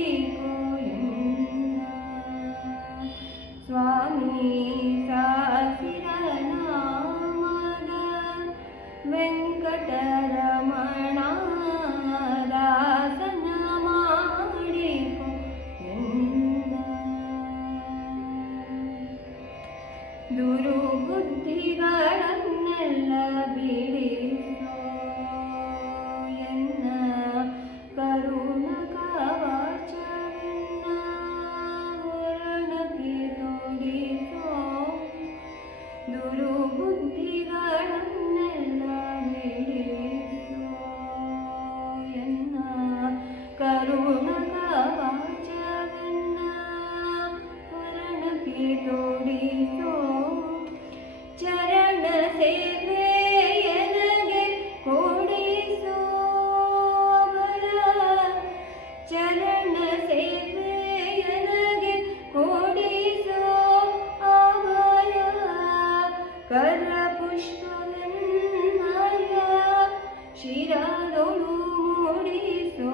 ಮಾಡಿಕೋ ಎನ್ನ ಸ್ವಾಮಿ ಸಾಸಿರ ನಾಮದ ವೆಂಕಟರಮಣ ದಾಸನ ಮಾಡಿಕೋ ಎನ್ನ ದುರುಬುದ್ಧಿಗಳನ್ನೆಲ್ಲ ಬಿಡಿಸೋ ಎನ್ನ ಕರುಣ ಕವಚವೆನ್ನ ವರ್ಣಕ್ಕೆ ತೋಡಿಸೋ ದುರುಬುದ್ಧಿಗಳನ್ನೆಲ್ಲ ಬಿಡಿಸೋ ಎನ್ನ ಕರುಣ ಕವಚವೆನ್ನ ವರ್ಣಕ್ಕೆ ತೋಡಿಸೋ ಚರಣ ಸೇವೆ ಎನಗೆ ಕೊಡಿಸೋ ಬಲ ಚರಣ ಸೇವೆ ಎನಗೆ ಕೊಡಿಸೋ ಅಭಯ ಕರ ಪುಷ್ಪವೆನ್ನಯ ಶಿರದೊಳು ಮೂಡಿಸೋ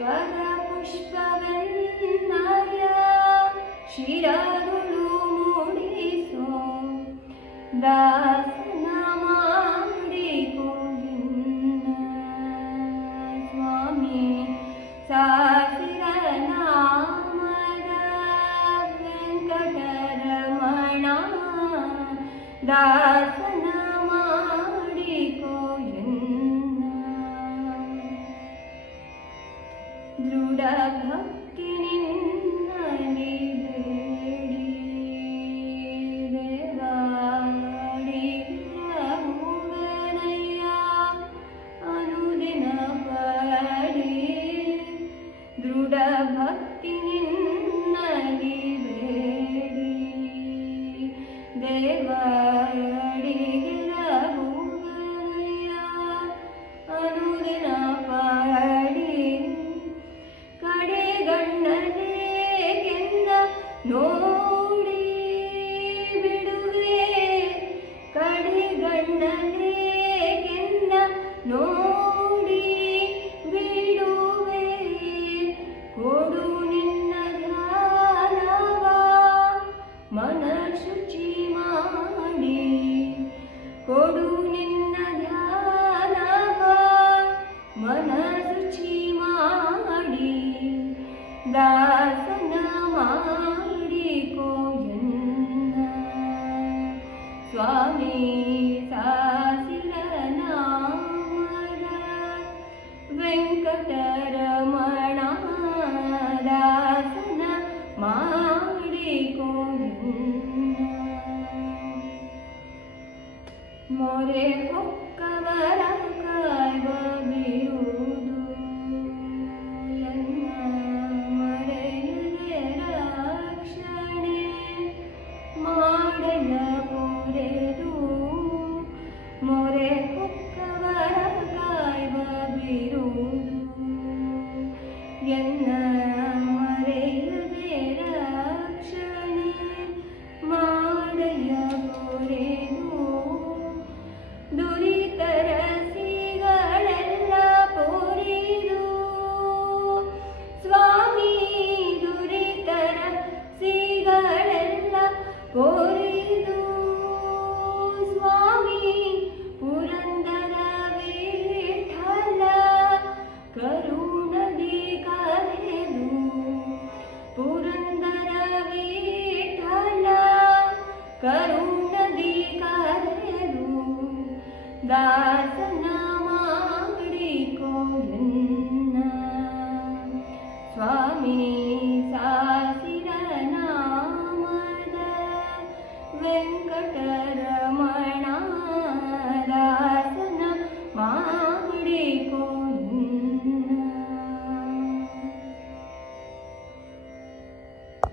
ಕರ ಪುಷ್ಪವೆನ್ನಯ ಶಿರದೊಳು ಮೂಡಿಸೋ ದಾಸನ ಮಾಡಿಕೋ ಎನ್ನ ಸ್ವಾಮಿ ಸಾಸಿರ ನಾಮದ ವೆಂಕಟರಮಣ ದಾಸನ ಮಾಡಿಕೋ ಎನ್ನ ದೃಢ ಭಕ್ತಿ ನಿನ್ನಲ್ಲಿ ಬೇಡಿ ದೇವಾಡಿಗನಯ್ಯ ಅನುದಿನ ಪಡಿ ದೃಢ ಭಕ್ತಿ ನಿನ್ನಲ್ಲಿ ಬೇಡಿ ದೇವಾಡಿಗನಯ್ಯ ಅನುದಿನ ಪಡಿ ಕಡೆಗಣ್ಣನೇಗೆನ್ನ ನೋಡಿ ಬಿಡುವೆ ಕಡೆಗಣ್ಣನೇಗೆನ್ನ ನೋಡಿ ಬಿಡುವೆ ಕೊಡು ನಿನ್ನ ಧ್ಯಾನವ ಮನ ಶುಚಿ ಮಾಡಿ ಕೊಡು ನಿನ್ನ ಧ್ಯಾನವ ಮನ ಶುಚಿ ಮಾಡಿ ದಾಸನ ಮಾಡಿಕೋ ಎನ್ನ ಸ್ವಾಮಿ ಸಾಸಿರ ನಾಮದ ವೆಂಕಟರಮಣ ದಾಸನ ಮಾಡಿಕೋ ಎನ್ನ ಮೊರೆ ಹೊಕ್ಕವರ ಕಾಯುವ ಬಿರುದು ಎನ್ನ ಮರೆಯದೆ ರಕ್ಷಣೆ ಮಾಡಲ ಪೊರೆದು ಮೊರೆ ಹೊಕ್ಕವರ ಕಾಯುವ ಬಿರುದು ಎನ್ನ ಮರೆಯದೆ ರಕ್ಷಣೆ ಮಾಡಲ ಪೊರೆದು ದುರಿತರ ಸಿಗಳೆಲ್ಲ ಪೊರಿದು ಸ್ವಾಮಿ ದುರಿತರ ಸಿಗಳೆಲ್ಲ ಪೊರಿದು ಸ್ವಾಮಿ ಪುರಂದರ ವಿಠಲ ಕರುಣದಿ ಕರೆದು ಪುರಂದರ ವಿಠಲ ಕರು